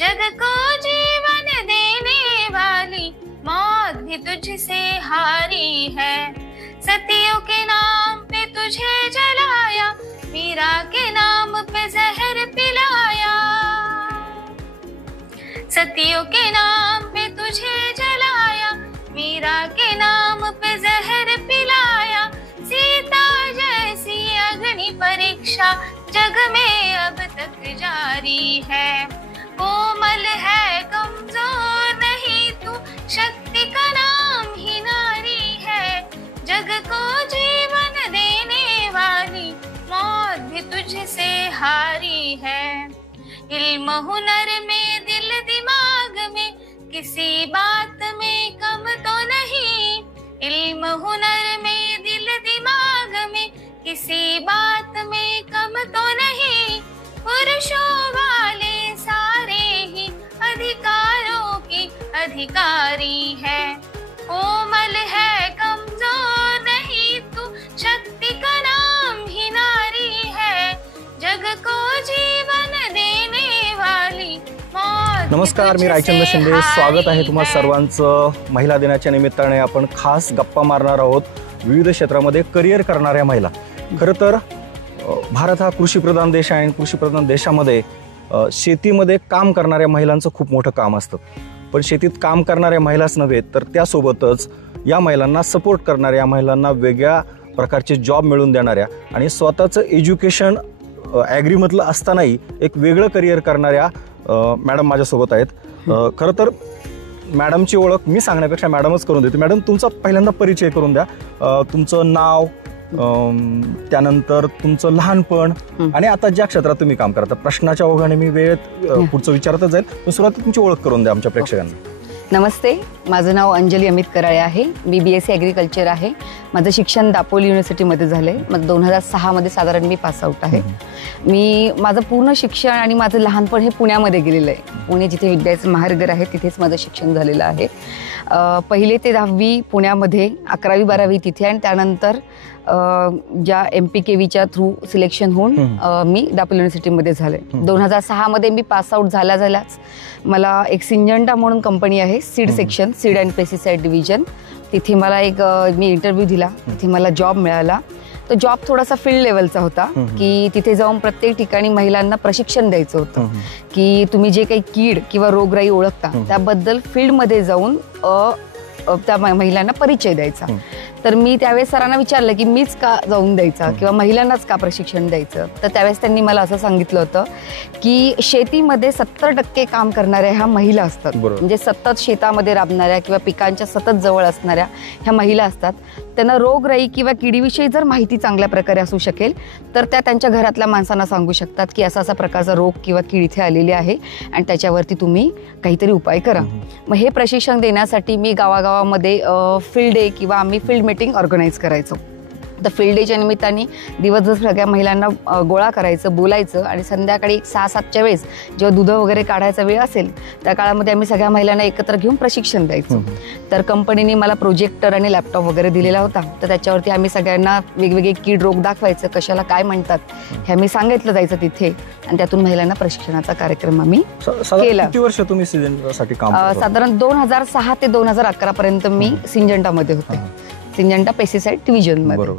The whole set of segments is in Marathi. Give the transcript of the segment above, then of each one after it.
जग को जीवन देने वाली मौत भी तुझसे हारी है। सतियों के नाम पे तुझे जलाया, मीरा के नाम पे जहर पिलाया। सतियों के नाम पे तुझे जलाया, मीरा के नाम पे जहर पिलाया। सीता जैसी अग्नि परीक्षा जग में अब तक जारी है। कोमल है कमजोर नहीं तू, शक्ति का नाम ही नारी है। जग को जीवन देने वाली मौत भी तुझसे हारी है। इल्म हुनर में दिल दिमाग में किसी बात में कम तो नहीं। इल्म हुनर में दिल दिमाग में किसी बात में कम तो नहीं। पुरुषों वाले सारे ही अधिकारों की अधिकारी है। कोमल है कमजोर नहीं तू, शक्ति का नाम ही नारी है। जग को जीवन देने वाली मौत। नमस्कार, मी रायचंद्र शिंदे. स्वागत आहे तुम्हा सर्वांचं. महिला दिनाच्या निमित्ताने आपण खास गप्पा मारणार आहोत विविध क्षेत्रामध्ये करिअर करणाऱ्या महिला. खरं तर भारत हा कृषीप्रधान देश आहे आणि कृषीप्रधान देशामध्ये शेतीमध्ये काम करणाऱ्या महिलांचं खूप मोठं काम असतं. पण शेतीत काम करणाऱ्या महिलाच नव्हे तर त्यासोबतच या महिलांना सपोर्ट करणाऱ्या, या महिलांना वेगळ्या प्रकारचे जॉब मिळवून देणाऱ्या आणि स्वतःचं एज्युकेशन ॲग्रीमधलं असतानाही एक वेगळं करिअर करणाऱ्या मॅडम माझ्यासोबत आहेत. खरं तर मॅडमची ओळख मी सांगण्यापेक्षा मॅडमच करून देते. मॅडम, तुमचा पहिल्यांदा परिचय करून द्या. तुमचं नाव, त्यानंतर तुमचं लहानपण आणि आता ज्या क्षेत्रात तुम्ही काम करता. प्रश्नाच्या ओघाने मी वेळेत पुढचं विचारतच जाईल, पण सुरुवातीला तुमची ओळख करून द्या आमच्या प्रेक्षकांना. नमस्ते, माझं नाव अंजली अमित कराळे आहे. मी BSc ॲग्रिकल्चर आहे. माझं शिक्षण दापोली युनिव्हर्सिटीमध्ये झालं आहे. मग 2006 साधारण मी पासआउट आहे. माझं पूर्ण शिक्षण आणि माझं लहानपण हे पुण्यामध्ये गेलेलं आहे. पुणे जिथे विद्याचं महानगर आहे तिथेच माझं शिक्षण झालेलं आहे. 1ली ते 10वी पुण्यामध्ये, 11वी 12वी तिथे आणि त्यानंतर ज्या MPKVच्या थ्रू सिलेक्शन होऊन मी दापोली युनिव्हर्सिटीमध्ये झाले. 2006 मी पासआउट झाल्याच मला एक सिंजंटा म्हणून कंपनी आहे, seed section, seed and pesticide division. तिथे मला मी इंटरव्ह्यू दिला, तिथे मला जॉब मिळाला. तो जॉब थोडासा फील्ड लेवलचा होता की तिथे जाऊन प्रत्येक ठिकाणी महिलांना प्रशिक्षण द्यायचं होतं की तुम्ही जे काही कीड किंवा रोगराई ओळखता त्याबद्दल फील्डमध्ये जाऊन त्या महिलांना परिचय द्यायचा. तर मी त्यावेळेस सरांना विचारलं की मीच का जाऊन द्यायचा किंवा महिलांनाच का प्रशिक्षण द्यायचं. तर त्यावेळेस त्यांनी मला असं सांगितलं होतं की शेतीमध्ये 70% काम करणाऱ्या ह्या महिला असतात. म्हणजे सतत शेतामध्ये राबणाऱ्या किंवा पिकांच्या सतत जवळ असणाऱ्या ह्या महिला असतात. त्यांना रोगराई किंवा किडीविषयी जर माहिती चांगल्या प्रकारे असू शकेल तर त्या त्यांच्या घरातल्या माणसांना सांगू शकतात की असा असा प्रकारचा रोग किंवा कीड इथे आलेली आहे आणि त्याच्यावरती तुम्ही काहीतरी उपाय करा. मग हे प्रशिक्षण देण्यासाठी मी गावागावामध्ये फील्ड डे किंवा आम्ही फील्ड मीटिंग ऑर्गनाईज करायचो. तर फील्ड डेच्या निमित्ताने दिवसभर सगळ्या महिलांना गोळा करायचं, बोलायचं आणि संध्याकाळी 6-7च्या वेळेस जेव्हा दूध वगैरे काढायचा वेळ असेल त्या काळामध्ये आम्ही सगळ्या महिलांना एकत्र घेऊन प्रशिक्षण द्यायचो. तर कंपनीने मला प्रोजेक्टर आणि लॅपटॉप वगैरे दिलेला होता. तर त्याच्यावरती आम्ही सगळ्यांना वेगवेगळे कीड रोग दाखवायचं, कशाला काय म्हणतात हे आम्ही सांगितलं जायचं तिथे आणि त्यातून महिलांना प्रशिक्षणाचा कार्यक्रम आम्ही केला. किती वर्ष तुम्ही सिंजंटासाठी काम? साधारण 2006 ते 2011 पर्यंत मी सिंजंटामध्ये होते, सिंजंटा पेस्टिसाइड डिव्हिजन मध्ये.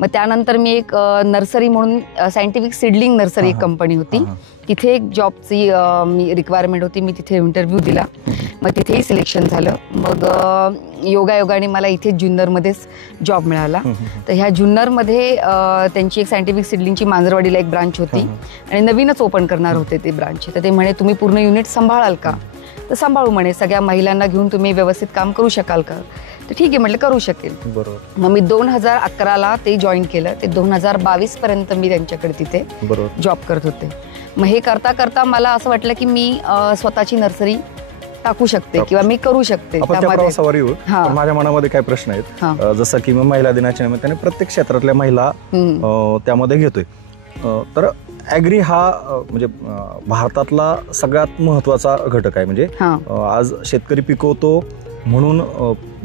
मग त्यानंतर मी एक नर्सरी म्हणून सायंटिफिक सीडलिंग नर्सरी एक कंपनी होती, तिथे एक जॉबची मी रिक्वायरमेंट होती. मी तिथे इंटरव्ह्यू दिला, मग तिथेही सिलेक्शन झालं. मग योगायोगाने मला इथे जुन्नरमध्येच जॉब मिळाला. तर ह्या जुन्नरमध्ये त्यांची एक सायंटिफिक सीडलिंगची मांजरवाडीला एक ब्रांच होती आणि नवीनच ओपन करणार होते ते ब्रांच. तर ते म्हणे तुम्ही पूर्ण युनिट सांभाळाल का? तर सांभाळू म्हणे, सगळ्या महिलांना घेऊन तुम्ही व्यवस्थित काम करू शकाल का? तर ठीक आहे म्हटलं, करू शकेल. बरोबर. मग मी 2011 ते जॉईन केलं. ते 2022 पर्यंत मी त्यांच्याकडे तिथे जॉब करत होते. मग हे करता करता मला असं वाटलं की मी स्वतःची नर्सरी टाकू शकते किंवा मी करू शकते. माझ्या मनामध्ये काय प्रश्न आहेत, जसं की महिला दिनाच्या निमित्ताने प्रत्येक क्षेत्रातल्या महिला त्यामध्ये घेतोय. तर ॲग्री हा म्हणजे भारतातला सगळ्यात महत्वाचा घटक आहे. म्हणजे आज शेतकरी पिकवतो म्हणून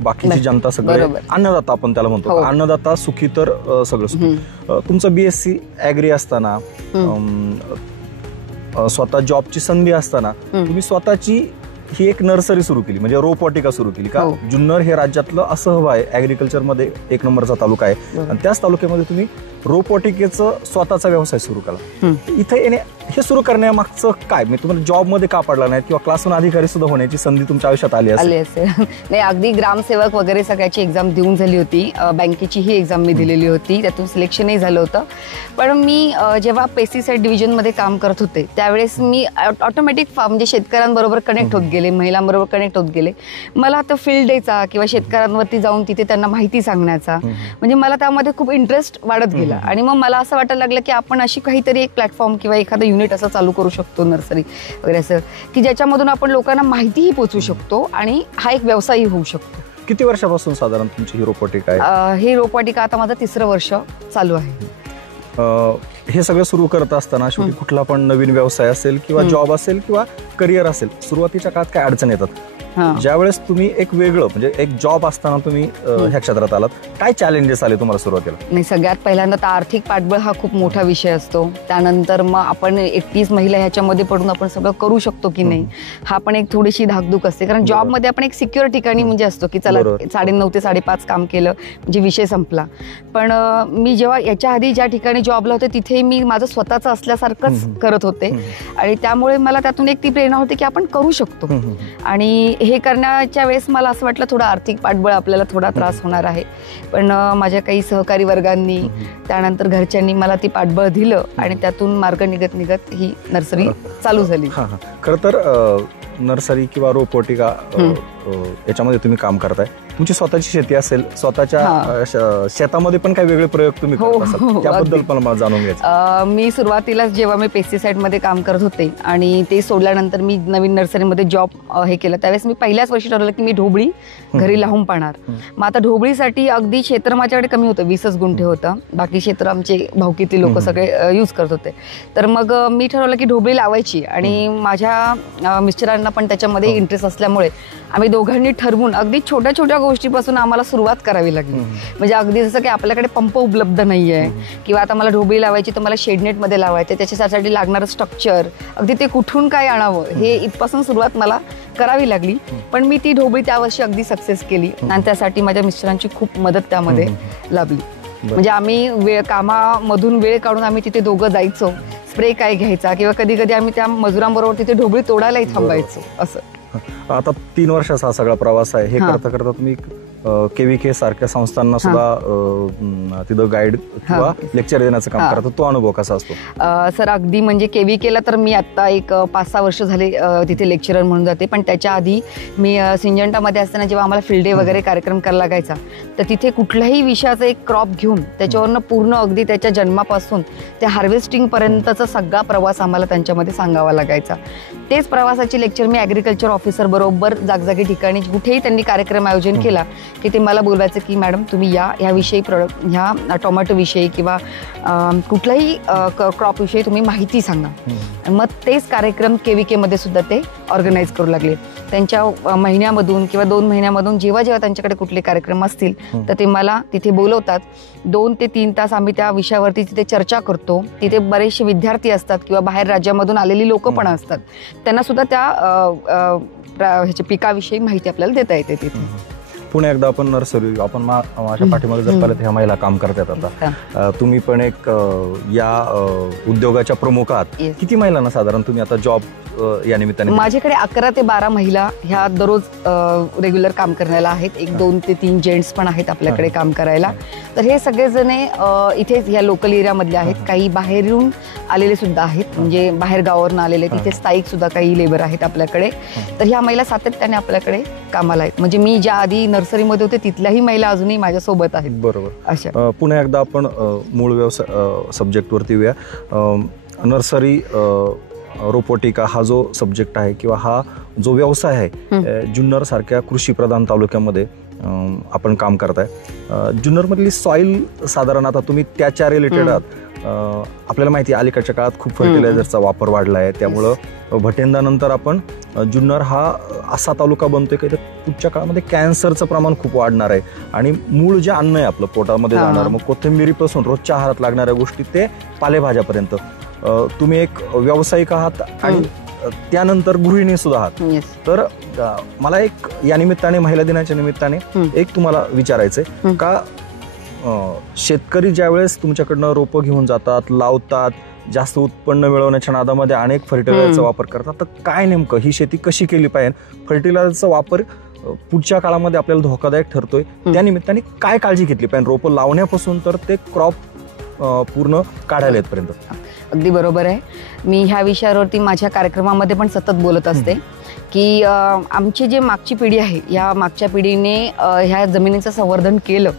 बाकीची जनता सगळे अन्नदाता आपण त्याला म्हणतो. अन्नदाता सुखी तर सगळं सुखी. तुमचं BSc ॲग्री असताना स्वतः जॉबची संधी असताना तुम्ही स्वतःची ही एक नर्सरी सुरू केली, म्हणजे रोपवाटिका सुरू केली का? जुन्नर हे राज्यातलं असं हवं आहे, ऍग्रिकल्चर मध्ये 1 नंबरचा तालुका आहे आणि त्याच तालुक्यामध्ये तुम्ही रोपवाटिकेचं स्वतःचा व्यवसाय सुरू केला. इथे येणे हे सुरू करण्यामागचं काय, मी तुम्हाला जॉब मध्ये का पडला नाही किंवा क्लासहून अधिकारी सुद्धा होण्याची संधी तुमच्या आयुष्यात आली असेल? नाही, अगदी ग्रामसेवक वगैरे सगळ्याची एक्झाम देऊन झाली होती, बँकेची ही एक्झाम मी दिलेली होती, त्यातून सिलेक्शनही झालं होतं. पण मी जेव्हा पेस्टिसाइड डिव्हिजनमध्ये काम करत होते त्यावेळेस मी ऑटोमॅटिक म्हणजे शेतकऱ्यांबरोबर कनेक्ट होत गेले, महिलांबरोबर कनेक्ट होत गेले. मला आता फील्ड डेचा किंवा शेतकऱ्यांवरती जाऊन तिथे त्यांना माहिती सांगण्याचा म्हणजे मला त्यामध्ये खूप इंटरेस्ट वाढत गेला. आणि मग मला असं वाटायला लागलं की आपण अशी काहीतरी एक प्लॅटफॉर्म किंवा एखादं युनिट असं चालू करू शकतो, नर्सरी वगैरे असं, की ज्याच्यामधून आपण लोकांना माहितीही पोचवू शकतो आणि हा एक व्यवसायही होऊ शकतो. किती वर्षापासून साधारण तुमची ही रोपवाटिका आहे? ही रोपवाटिका आता माझं 3रं वर्ष चालू आहे. हे सगळं सुरू करत असताना शेवटी कुठला पण नवीन व्यवसाय असेल किंवा जॉब असेल किंवा करिअर असेल, सुरुवातीच्या काळात काय अडचण येतात? ज्यावेळेस तुम्ही एक वेगळं म्हणजे एक जॉब असताना तुम्ही ह्या क्षेत्रात आलात, काय चॅलेंजेस आले तुम्हाला सुरुवातीला? नाही, सगळ्यात पहिल्यांदा तर आर्थिक पाठबळ हा खूप मोठा विषय असतो. त्यानंतर मग आपण 31 महिला ह्याच्यामध्ये पडून आपण सगळं करू शकतो की नाही, हा पण एक थोडीशी धाकधूक असते. कारण जॉबमध्ये आपण एक सिक्युअर ठिकाणी म्हणजे असतो की चला 9:30 ते 5:30 काम केलं म्हणजे विषय संपला. पण मी जेव्हा याच्या आधी ज्या ठिकाणी जॉबला होते तिथे मी माझं स्वतःचं असल्यासारखंच करत होते आणि त्यामुळे मला त्यातून एक ती प्रेरणा होती की आपण करू शकतो. आणि हे करण्याच्या वेळेस मला असं वाटलं थोडं आर्थिक पाठबळ आपल्याला थोडा त्रास होणार आहे, पण माझ्या काही सहकारी वर्गांनी त्यानंतर घरच्यांनी मला ती पाठबळ दिलं आणि त्यातून मार्ग निघत निघत ही नर्सरी चालू झाली. खरं तर नर्सरी किंवा रोपवाटिका याच्यामध्ये तुम्ही काम करताय, तुमची स्वतःची शेती असेल, स्वतःच्या शेतामध्ये पण काही वेगळे प्रयोग तुम्ही करत असाल, त्याबद्दल पण मला जाणून घ्यायचं. मी सुरुवातीला जेव्हा मी पेस्टिसाइड मध्ये काम करत होते आणि ते सोडल्यानंतर मी नवीन नर्सरीमध्ये जॉब हे केलं, त्यावेळेस मी पहिल्याच वर्षी ठरवलं की मी ढोबळी घरी लावून पाहणार. मग आता ढोबळीसाठी अगदी क्षेत्र माझ्याकडे कमी होतं, 20च गुंठे होतं, बाकी क्षेत्र आमचे भाऊकीतील लोक सगळे यूज करत होते. तर मग मी ठरवलं की ढोबळी लावायची आणि माझ्या मिस्टरांना पण त्याच्यामध्ये इंटरेस्ट असल्यामुळे आम्ही दोघांनी ठरवून अगदी छोट्या छोट्या गोष्टीपासून आम्हाला सुरुवात करावी लागली. म्हणजे अगदी जसं की आपल्याकडे पंप उपलब्ध नाही आहे किंवा आता मला ढोबळी लावायची तर मला शेडनेटमध्ये लावायचं, त्याच्यासाठी लागणारं स्ट्रक्चर अगदी ते कुठून काय आणावं हे इथपासून सुरुवात मला करावी लागली. पण मी ती ढोबळी त्या वर्षी अगदी सक्सेस केली आणि त्यासाठी माझ्या मिस्टरांची खूप मदत त्यामध्ये लाभली. म्हणजे आम्ही कामामधून वेळ काढून आम्ही तिथे दोघं जायचो, स्प्रे काय घ्यायचा किंवा कधी कधी आम्ही त्या मजुरांबरोबर तिथे ढोबळी तोडायलाही थांबायचो. असं आता 3 वर्षाचा हा सगळा प्रवास आहे. हे करता करता तुम्ही KVK सारख्या संस्थांना सुद्धा तिथं गाईड किंवा लेक्चर देण्याचं काम करता, तो अनुभव कसा असतो? सर अगदी म्हणजे KVKला तर मी आता एक 5-6 वर्ष झाले तिथे लेक्चरर म्हणून जाते. पण त्याच्या आधी मी सिंजंटामध्ये असताना जेव्हा आम्हाला फील्ड डे वगैरे कार्यक्रम करायला लागायचा तर तिथे कुठल्याही विषयाचा एक क्रॉप घेऊन त्याच्यावरनं पूर्ण अगदी त्याच्या जन्मापासून ते हार्वेस्टिंग पर्यंतचा सगळा प्रवास आम्हाला त्यांच्यामध्ये सांगावा लागायचा. तेच प्रवासाची लेक्चर मी ॲग्रिकल्चर ऑफिसर बरोबर जागजागी ठिकाणी कुठेही त्यांनी कार्यक्रम आयोजन केला की ते मला बोलवायचं की मॅडम तुम्ही ह्याविषयी ह्या टोमॅटो विषयी किंवा कुठलाही क्रॉप विषयी तुम्ही माहिती सांगा. मग तेच कार्यक्रम KVK मध्ये सुद्धा ते ऑर्गनाईज करू लागले. त्यांच्या महिन्यामधून किंवा 2 महिन्यामधून जेव्हा जेव्हा त्यांच्याकडे कुठले कार्यक्रम असतील तर ते मला तिथे बोलवतात. 2 ते 3 तास आम्ही त्या विषयावरती तिथे चर्चा करतो. तिथे बरेचसे विद्यार्थी असतात किंवा बाहेर राज्यामधून आलेली लोक पण असतात, त्यांना सुद्धा ह्याच्या पिकाविषयी माहिती आपल्याला देता येते तिथे. पुन्हा एकदा आपण नर्सरी आपण माझ्या पाठीमागे जर पाहिलं ह्या महिला काम करतात. आता तुम्ही पण एक या उद्योगाच्या प्रमुख आहात. किती महिलांना साधारण तुम्ही आता जॉब या निमित्ताने? माझ्याकडे 11 ते 12 महिला ह्या दररोज रेग्युलर काम करण्याला आहेत. 1-2 ते 3 जेंट्स पण आहेत आपल्याकडे काम करायला. तर हे सगळेजण इथेच ह्या लोकल एरियामधले आहेत. काही बाहेरून आलेले सुद्धा आहेत, म्हणजे बाहेर गावावरून आलेले, तिथे स्थायिक सुद्धा काही लेबर आहेत आपल्याकडे. तर ह्या महिला सातत्याने आपल्याकडे कामाला आहेत. म्हणजे मी ज्या आधी नर्सरीमध्ये होते तिथल्याही महिला अजूनही माझ्यासोबत आहेत. बरोबर. अशा पुन्हा एकदा आपण मूळ व्यवसाय सब्जेक्टवरती येऊया. नर्सरी रोपवाटिका हा जो सब्जेक्ट आहे किंवा हा जो व्यवसाय आहे, जुन्नर सारख्या कृषी प्रधान तालुक्यामध्ये आपण काम करताय. जुन्नरमधली सॉइल साधारण आता तुम्ही त्याच्या रिलेटेड आहात. आपल्याला माहिती आहे अलीकडच्या काळात खूप फर्टिलायझरचा वापर वाढला आहे, त्यामुळं भटेंदानंतर आपण जुन्नर हा असा तालुका बनतोय की पुढच्या काळामध्ये कॅन्सरचं प्रमाण खूप वाढणार आहे. आणि मूळ जे अन्न आहे आपलं पोटामध्ये जाणार, मग कोथिंबिरीपासून रोजच्या आहारात लागणाऱ्या गोष्टी ते पालेभाज्यापर्यंत तुम्ही एक व्यावसायिक आहात आणि त्यानंतर गृहिणी सुद्धा आहात. येस. तर मला एक या निमित्ताने महिला दिनाच्या निमित्ताने एक तुम्हाला विचारायचंय का शेतकरी ज्यावेळेस तुमच्याकडनं रोपं घेऊन जातात, लावतात, जास्त उत्पन्न मिळवण्याच्या नादामध्ये अनेक फर्टिलायझरचा वापर करतात, तर काय नेमकं ही शेती कशी केली पाहिजे, फर्टिलायझरचा वापर पुढच्या काळामध्ये आपल्याला धोकादायक ठरतोय, त्या निमित्ताने काय काळजी घेतली पाहिजे रोपं लावण्यापासून तर ते क्रॉप पूर्ण काढायला येतपर्यंत? अगदी बरोबर आहे. मी ह्या विषयावरती माझ्या कार्यक्रमामध्ये पण सतत बोलत असते की आमची जी मागची पिढी आहे, या मागच्या पिढीने ह्या जमिनीचं संवर्धन केलं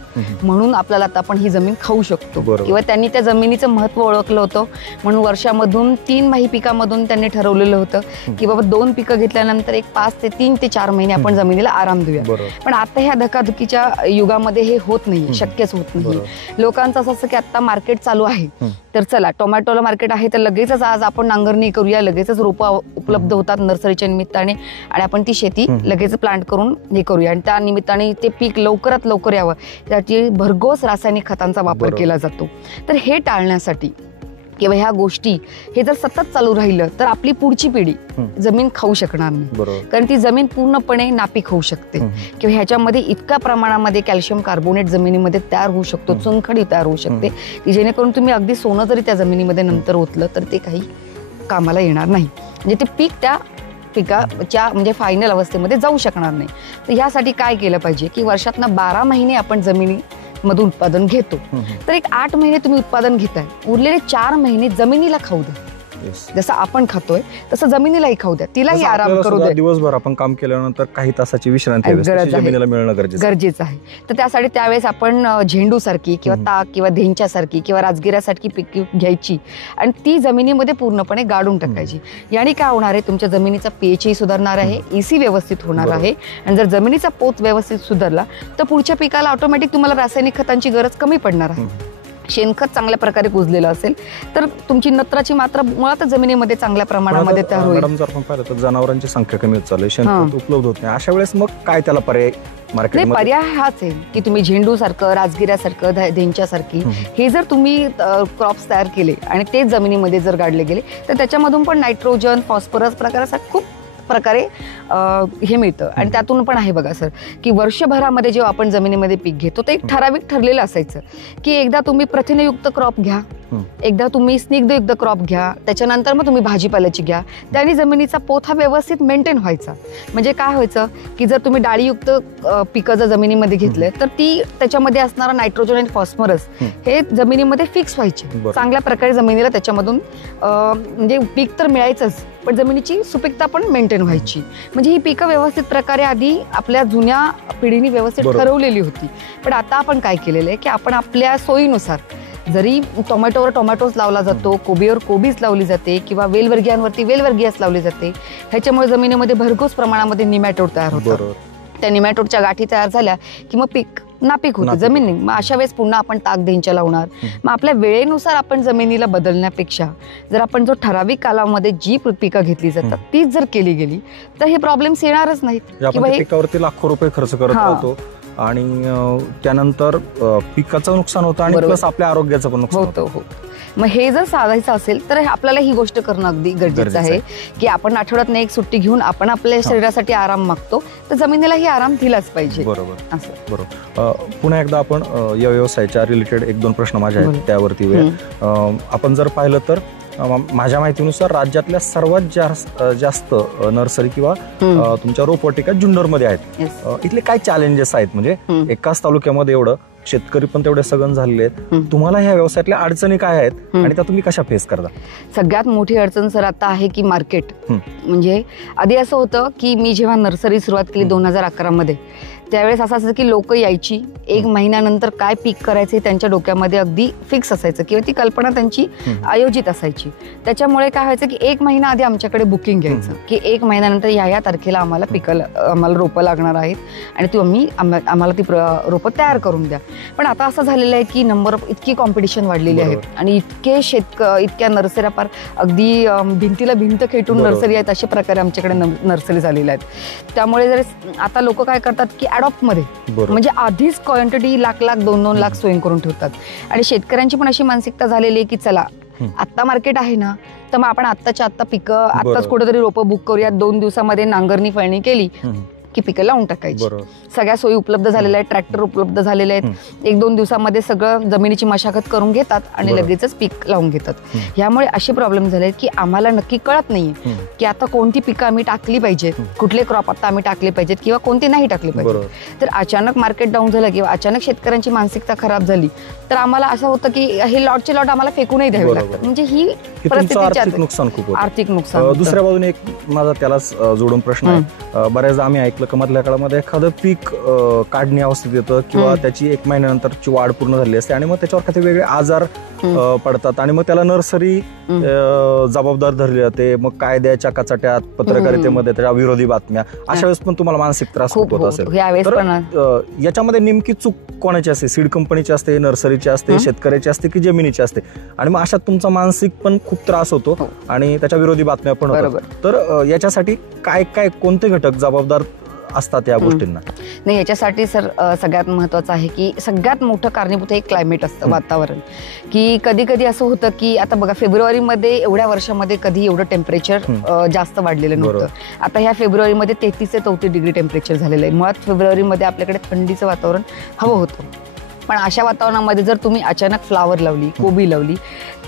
म्हणून आपल्याला आता आपण ही जमीन खाऊ शकतो, किंवा त्यांनी त्या जमिनीचं महत्त्व ओळखलं होतं म्हणून वर्षामधून 3 माही पिकामधून त्यांनी ठरवलेलं होतं की बाबा 2 पिकं घेतल्यानंतर एक 3 ते 4 महिने आपण जमिनीला आराम देऊया. पण आता ह्या धकाधकीच्या युगामध्ये हे होत नाही, शक्यच होत नाही. लोकांचं असं असतं की आता मार्केट चालू आहे तर चला टोमॅटोला मार्केट आहे तर लगेचच आज आपण नांगरणी करूया, लगेचच रोपं उपलब्ध होतात नर्सरीच्या निमित्ताने आणि आपण ती शेती लगेच प्लांट करून हे करूया आणि त्या निमित्ताने ते पीक लवकरात लवकर यावं त्याची भरघोस रासायनिक खतांचा वापर केला जातो. तर हे टाळण्यासाठी किंवा ह्या गोष्टी हे जर सतत चालू राहिलं तर आपली पुढची पिढी जमीन खाऊ शकणार नाही, कारण ती जमीन पूर्णपणे नापीक होऊ शकते किंवा ह्याच्यामध्ये इतक्या प्रमाणामध्ये कॅल्शियम कार्बोनेट जमिनीमध्ये तयार होऊ शकतो, चुनखडी तयार होऊ शकते की जेणेकरून तुम्ही अगदी सोनं जरी त्या जमिनीमध्ये नंतर ओतलं तर ते काही कामाला येणार नाही, म्हणजे ते पीक त्या पिकाच्या म्हणजे फायनल अवस्थेमध्ये जाऊ शकणार नाही. तर यासाठी काय केलं पाहिजे की वर्षातनं 12 महिने आपण जमिनीमधून उत्पादन घेतो तर एक 8 महिने तुम्ही उत्पादन घेताय, उरलेले 4 महिने जमिनीला खाऊ द्या. जसं आपण खातोय तसं जमिनीलाही खाऊ द्या, तिलाही आराम करू द्या. दिवसभर आपण काम केल्यानंतर काही तासाची विश्रांती जमिनीला मिळणं गरजेचं आहे. तर त्यासाठी त्यावेळेस आपण झेंडू सारखी किंवा ताक किंवा धेंच्यासारखी किंवा राजगिऱ्यासारखी पिके घ्यायची आणि ती जमिनीमध्ये पूर्णपणे गाडून टाकायची. याने काय होणार आहे, तुमच्या जमिनीचा पीएचही सुधारणार आहे, ईसी व्यवस्थित होणार आहे आणि जर जमिनीचा पोत व्यवस्थित सुधारला तर पुढच्या पिकाला ऑटोमॅटिक तुम्हाला रासायनिक खतांची गरज कमी पडणार आहे. शेणखत चांगल्या प्रकारे कुजलेलं असेल तर तुमची नत्राची मात्रा मुळात जमिनीमध्ये चांगल्या प्रमाणामध्ये तयार होईल. मॅडम जर आपण पाहिलं तर जनावरांची संख्या कमी होत चालली, शेणखत उपलब्ध होत नाही, अशा वेळेस मग काय त्याला पर्याय मार्केटमध्ये? पर्याय हाच आहे की तुम्ही झेंडू सारखं, राजगिऱ्यासारखं, धेंच्यासारखी हे जर तुम्ही क्रॉप्स तयार केले आणि ते जमिनीमध्ये जर गाडले गेले तर त्याच्यामधून पण नायट्रोजन, फॉस्फरस प्रकारासाठी खूप प्रकारे हे मिळतं. आणि त्यातून पण आहे बघा सर की वर्षभरामध्ये जेव्हा आपण जमिनीमध्ये पीक घेतो ते एक ठराविक ठरलेलं असायचं की एकदा तुम्ही प्रथिनयुक्त क्रॉप घ्या, एकदा तुम्ही स्निग्धयुक्त क्रॉप घ्या, त्याच्यानंतर मग तुम्ही भाजीपाल्याची घ्या, त्याने जमिनीचा पोत हा व्यवस्थित मेंटेन व्हायचा. म्हणजे काय व्हायचं की जर तुम्ही डाळीयुक्त पिकं जर जमिनीमध्ये घेतले तर ती त्याच्यामध्ये असणारा नायट्रोजन आणि फॉस्फरस हे जमिनीमध्ये फिक्स व्हायचे, चांगल्या प्रकारे जमिनीला त्याच्यामधून म्हणजे पीक तर मिळायचंच पण जमिनीची सुपीकता पण मेंटेन व्हायची. म्हणजे ही पिकं व्यवस्थित प्रकारे आधी आपल्या जुन्या पिढीने व्यवस्थित ठरवलेली होती. पण आता आपण काय केलेलं आहे की आपण आपल्या सोयीनुसार जरी टोमॅटोवर टोमॅटोज लावला जातो, कोबीवर कोबीज लावली जाते किंवा वेलवर्गीयांवरती वेलवर्गीयच लावली जाते, ह्याच्यामुळे जमिनीमध्ये भरघोस प्रमाणामध्ये निमॅटोड तयार होतात. त्या निमॅटोडच्या गाठी तयार झाल्या की मग पीक नापीक होतं जमिनी. मग अशा वेळेस पुन्हा आपण ताक धेंच्या लावणार. मग आपल्या वेळेनुसार आपण जमिनीला बदलण्यापेक्षा जर आपण जो ठराविक कालामध्ये जी पिकं घेतली जातात तीच जर केली गेली तर हे प्रॉब्लेम्स येणारच नाहीत. पिकावरती लाखो रुपये खर्च करत राहतो आणि त्यानंतर पिकाचं नुकसान होतं आणि प्लस आपल्या आरोग्याचं पण नुकसान होतं. मग हे जर साधायचं असेल तर आपल्याला ही गोष्ट करणं अगदी गरजेचं आहे की आपण आठवड्यात एक सुट्टी घेऊन आपण आपल्या शरीरासाठी आराम मागतो तर जमिनीलाही आराम दिलाच पाहिजे. बरोबर असं बरोबर. पुन्हा एकदा आपण या व्यवसायाच्या रिलेटेड 1-2 प्रश्न माझे आहेत त्यावरती वेळ. आपण जर पाहिलं तर माझ्या माहितीनुसार राज्यातल्या सर्वात जास्त नर्सरी किंवा तुमच्या रोपवाटिका जुन्नरमध्ये आहेत. इथले काय चॅलेंजेस आहेत, म्हणजे एकाच तालुक्यामध्ये एवढं शेतकरी पण तेवढे सगन झालेले आहेत, तुम्हाला ह्या व्यवसायातल्या अडचणी काय आहेत आणि त्या तुम्ही कशा फेस करता? सगळ्यात मोठी अडचण सर आता आहे की मार्केट. म्हणजे आधी असं होतं की मी जेव्हा नर्सरी सुरुवात केली 2011 मध्ये त्यावेळेस असं असायचं की लोक यायची 1 महिन्यानंतर काय पीक करायचे त्यांच्या डोक्यामध्ये अगदी फिक्स असायचं किंवा ती कल्पना त्यांची आयोजित असायची. त्याच्यामुळे काय व्हायचं की 1 महिना आधी आमच्याकडे बुकिंग घ्यायचं की 1 महिन्यानंतर या तारखेला आम्हाला रोपं लागणार आहेत आणि तुम्ही आम्हाला ती रोपं तयार करून द्या. पण आता असं झालेलं आहे की इतकी कॉम्पिटिशन वाढलेली आहे आणि इतक्या नर्सऱ्या पार अगदी भिंतीला भिंत खेटून नर्सरी आहेत अशा प्रकारे आमच्याकडे नर्सरी झालेल्या आहेत. त्यामुळे जर आता लोक काय करतात की अडॉप्ट मध्ये म्हणजे आधीच क्वांटिटी लाख 2-2 लाख सोयीन करून ठेवतात आणि शेतकऱ्यांची पण अशी मानसिकता झालेली आहे की चला आत्ता मार्केट आहे ना, तर मग आपण आत्ताच्या आत्ता पिकं आत्ताच कुठेतरी रोपं बुक करूयात, 2 दिवसामध्ये नांगरणी फळणी केली की पिकं लावून टाकायची. सगळ्या सोयी उपलब्ध झालेल्या आहेत, ट्रॅक्टर उपलब्ध झालेले आहेत, 1-2 दिवसामध्ये सगळं जमिनीची मशागत करून घेतात आणि लगेचच पीक लावून घेतात. ह्यामुळे असे प्रॉब्लेम झाले की आम्हाला नक्की कळत नाहीये की आता कोणती पिकं आम्ही टाकली पाहिजेत, कुठले क्रॉप आता आम्ही टाकले पाहिजेत किंवा कोणते नाही टाकले पाहिजे. तर अचानक मार्केट डाऊन झालं किंवा अचानक शेतकऱ्यांची मानसिकता खराब झाली तर आम्हाला असं होतं की हे लॉटचे लॉट आम्हाला फेकूनही द्यावे लागतात. म्हणजे ही आर्थिक नुकसान खूप होतं. आर्थिक नुकसान. दुसऱ्या बाजूने एक माझा त्यालाच जोडून प्रश्न आहे, बऱ्याचदा आम्ही ऐकलं की मधल्या काळामध्ये एखादं पीक काढणी अवस्थेत येतं किंवा त्याची 1 महिन्यानंतरची वाढ पूर्ण झाली असते आणि मग त्याच्यावर काही वेगळे आजार पडतात आणि मग त्याला नर्सरी जबाबदार धरली जाते. मग कायद्याच्या कचाट्यात, पत्रकारितेमध्ये त्याच्या विरोधी बातम्या, अशा वेळेस पण तुम्हाला मानसिक त्रास खूप होत असेल. तर याच्यामध्ये नेमकी चूक कोणाची असते? सीड कंपनीची असते, नर्सरीची असते, शेतकऱ्याची असते की जमिनीची असते? आणि मग अशात तुमचा मानसिक पण खूप त्रास होतो आणि त्याच्या विरोधी बातम्या पण होतात. तर याच्यासाठी काय काय कोणते घटक जबाबदार असतात या गोष्टींना? नाही, याच्यासाठी सर सगळ्यात महत्वाचं आहे की सगळ्यात मोठं कारणीभूत हे क्लायमेट असतं, वातावरण. की कधी कधी असं होतं की आता बघा, फेब्रुवारीमध्ये एवढ्या वर्षामध्ये कधी एवढं टेम्परेचर जास्त वाढलेलं नव्हतं. आता ह्या फेब्रुवारीमध्ये 33 ते 34 डिग्री टेम्परेचर झालेलं आहे. मुळात फेब्रुवारीमध्ये आपल्याकडे थंडीचं वातावरण हवं होतं. पण अशा वातावरणामध्ये जर तुम्ही अचानक फ्लावर लावली, कोबी लावली,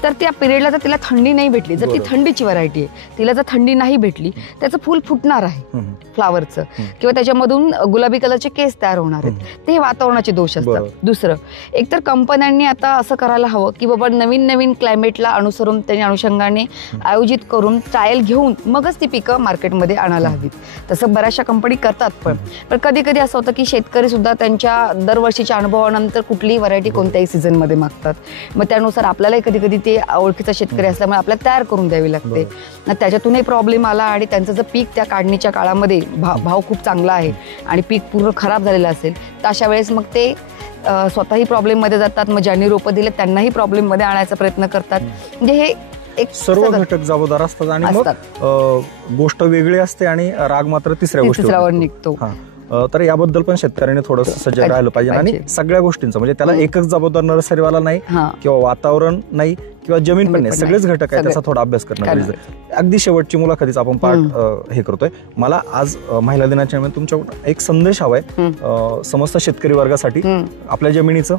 तर त्या पिरियडला जर तिला थंडी नाही भेटली, जर ती थंडीची व्हरायटी आहे, तिला जर थंडी नाही भेटली, त्याचं फुल फुटणार आहे फ्लावरचं, किंवा त्याच्यामधून गुलाबी कलरचे केस तयार होणार आहेत. ते वातावरणाचे दोष असतात. दुसरं, एकतर कंपन्यांनी आता असं करायला हवं की बाबा नवीन नवीन क्लायमेटला अनुसरून त्यांनी अनुषंगाने आयोजित करून ट्रायल घेऊन मगच ती पिकं मार्केटमध्ये आणायला हवीत. तसं बऱ्याचशा कंपनी करतात. पण कधी कधी असं होतं की शेतकरी सुद्धा त्यांच्या दरवर्षीच्या अनुभवानंतर कुठलीही व्हरायटी कोणत्याही सीझनमध्ये मागतात. मग त्यानुसार आपल्यालाही कधी कधी ते ओळखीचा शेतकरी असल्यामुळे आपल्याला तयार करून द्यावी लागते. त्याच्यातूनही प्रॉब्लेम आला आणि त्यांचं जर पीक त्या काढणीच्या काळामध्ये भाव खूप चांगला आहे आणि पीक पूर्ण खराब झालेलं असेल, तर अशा वेळेस मग ते स्वतःही प्रॉब्लेममध्ये जातात. मग ज्यांनी रोपं दिले त्यांनाही प्रॉब्लेममध्ये आणायचा प्रयत्न करतात. म्हणजे हे एक सर्व घटक जबाबदार असतात आणि मग गोष्ट वेगळी असते आणि राग मात्र तिसऱ्यावर निघतो. तर याबद्दल पण शेतकऱ्यांनी थोडंसं सजग राहिलं पाहिजे आणि सगळ्या गोष्टींचं, म्हणजे त्याला एकच जबाबदार नर्सरीवाला नाही किंवा वातावरण नाही किंवा जमीन पण नाही, सगळेच घटक आहे, त्याचा थोडा अभ्यास करणं गरजेचं आहे. अगदी शेवटची मुलाखतीचा आपण पार्ट हे करतोय. मला आज महिला दिनाच्या निमित्त तुमच्याकडून एक संदेश हवाय समस्त शेतकरी वर्गासाठी. आपल्या जमिनीचं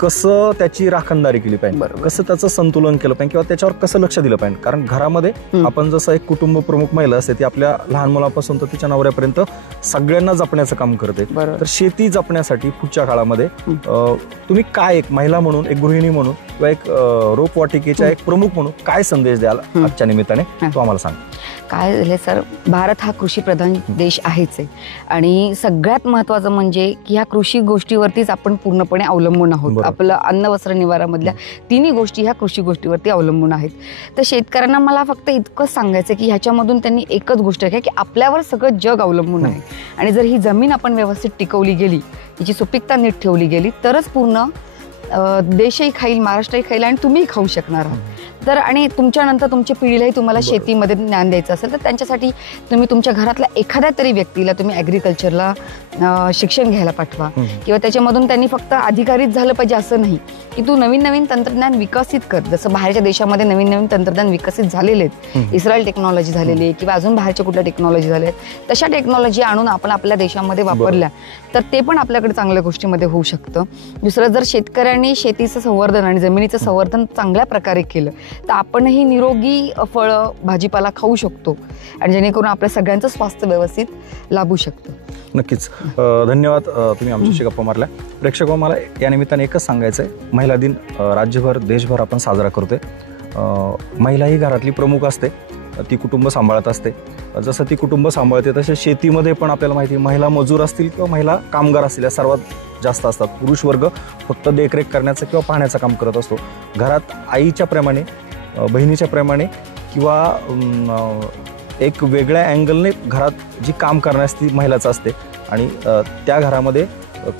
कसं त्याची राखणदारी केली पाहिजे, कसं त्याचं संतुलन केलं पाहिजे किंवा त्याच्यावर कसं लक्ष दिलं पाहिजे. कारण घरामध्ये आपण जसं एक कुटुंब प्रमुख महिला असते, ती आपल्या लहान मुलापासून तर तिच्या नवऱ्यापर्यंत सगळ्यांना जपण्याचं काम करते. तर शेती जपण्यासाठी पुढच्या काळामध्ये तुम्ही काय, एक महिला म्हणून, एक गृहिणी म्हणून किंवा एक रोपवाटिकेच्या एक प्रमुख म्हणून काय संदेश द्याल आजच्या निमित्ताने, तो आम्हाला सांगा. काय झाले सर, भारत हा कृषीप्रधान देश आहेच आहे आणि सगळ्यात महत्वाचं म्हणजे की ह्या कृषी गोष्टीवरतीच आपण पूर्णपणे अवलंबून आहोत. आपलं अन्न, वस्त्र, निवारामधल्या तिन्ही गोष्टी ह्या कृषी गोष्टीवरती अवलंबून आहेत. तर शेतकऱ्यांना मला फक्त इतकंच सांगायचं की ह्याच्यामधून त्यांनी एकच गोष्ट आहे की आपल्यावर सगळं जग अवलंबून आहे आणि जर ही जमीन आपण व्यवस्थित टिकवली गेली, हिची सुपीकता नीट ठेवली गेली, तरच पूर्ण देशही खाईल, महाराष्ट्रही खाईल आणि तुम्हीही खाऊ शकणार आहात. तर आणि तुमच्यानंतर तुमच्या पिढीलाही तुम्हाला शेतीमध्ये ज्ञान द्यायचं असेल तर त्यांच्यासाठी तुम्ही तुमच्या घरातल्या एखाद्या तरी व्यक्तीला तुम्ही ॲग्रिकल्चरला शिक्षण घ्यायला पाठवा किंवा त्याच्यामधून त्यांनी फक्त अधिकारीच झालं पाहिजे असं नाही की तू नवीन नवीन तंत्रज्ञान विकसित कर. जसं बाहेरच्या देशामध्ये नवीन नवीन तंत्रज्ञान विकसित झालेले आहेत, इस्रायल टेक्नॉलॉजी झालेली आहे किंवा अजून बाहेरच्या कुठल्या टेक्नॉलॉजी झाल्या आहेत, तशा टेक्नॉलॉजी आणून आपण आपल्या देशामध्ये वापरल्या तर ते पण आपल्याकडे चांगल्या गोष्टीमध्ये होऊ शकतं. दुसरं, जर शेतकऱ्यांनी शेतीचं संवर्धन आणि जमिनीचं संवर्धन चांगल्या प्रकारे केलं तर आपणही निरोगी फळं, भाजीपाला खाऊ शकतो आणि जेणेकरून आपल्या सगळ्यांचं स्वास्थ्य व्यवस्थित लाभू शकतं. नक्कीच. धन्यवाद, तुम्ही आमच्याशी गप्पा मारल्या. प्रेक्षक, मला या निमित्ताने एकच सांगायचं आहे, महिला दिन राज्यभर, देशभर आपण साजरा करतोय. महिला ही घरातली प्रमुख असते, ती कुटुंब सांभाळत असते. जसं ती कुटुंब सांभाळते तसे शेतीमध्ये पण आपल्याला माहिती आहे, महिला मजूर असतील किंवा महिला कामगार असतील, या सर्वात जास्त असतात. पुरुष वर्ग फक्त देखरेख करण्याचं किंवा पाहण्याचं काम करत असतो. घरात आईच्या प्रेमाने, बहिणीच्या प्रेमाने किंवा एक वेगळ्या अँगलने घरात जी काम करण्यास ती महिलाच असते आणि त्या घरामध्ये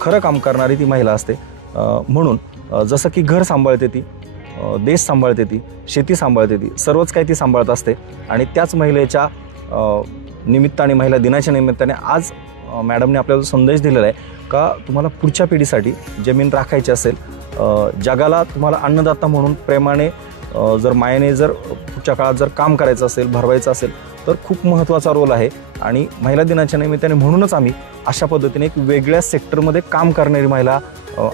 खरं काम करणारी ती महिला असते. म्हणून जसं की घर सांभाळते ती, देश सांभाळते ती, शेती सांभाळते ती, सर्वच काही ती सांभाळत असते. आणि त्याच महिलेच्या निमित्ताने, महिला दिनाच्या निमित्ताने आज मॅडमने आपल्याला संदेश दिलेला आहे का तुम्हाला पुढच्या पिढीसाठी जमीन राखायची असेल, जगाला तुम्हाला अन्नदाता म्हणून प्रेमाने जर मायेने जर पुढच्या काळात जर काम करायचं असेल, भरवायचं असेल तर खूप महत्त्वाचा रोल आहे. आणि महिला दिनाच्या निमित्ताने म्हणूनच आम्ही अशा पद्धतीने एक वेगळ्या सेक्टरमध्ये काम करणारी महिला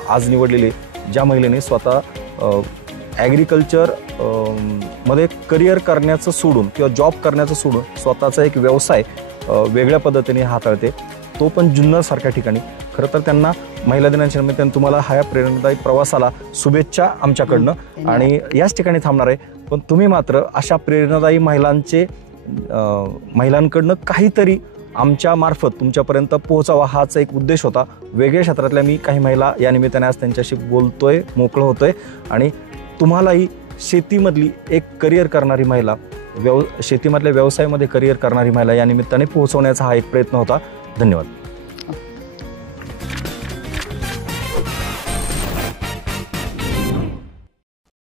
आज निवडलेली, ज्या महिलेने स्वतः ॲग्रिकल्चर मध्ये करिअर करण्याचं सोडून किंवा जॉब करण्याचं सोडून स्वतःचा एक व्यवसाय वेगळ्या पद्धतीने हाताळते, तो पण जुन्नरसारख्या ठिकाणी. खरं तर त्यांना महिला दिनाच्या निमित्ताने तुम्हाला ह्या प्रेरणादायी प्रवासाला शुभेच्छा आमच्याकडनं. आणि याच ठिकाणी थांबणार आहे, पण तुम्ही मात्र अशा प्रेरणादायी महिलांकडनं काहीतरी आमच्या मार्फत तुमच्यापर्यंत पोहोचावा, हाच एक उद्देश होता. वेगळ्या क्षेत्रातल्या मी काही महिला या निमित्ताने आज त्यांच्याशी बोलतोय, मोकळं होतोय. आणि तुम्हालाही शेतीमधली एक करिअर करणारी महिला, शेतीमधल्या व्यवसायामध्ये करिअर करणारी महिला या निमित्ताने पोहोचवण्याचा हा एक प्रयत्न होता. धन्यवाद.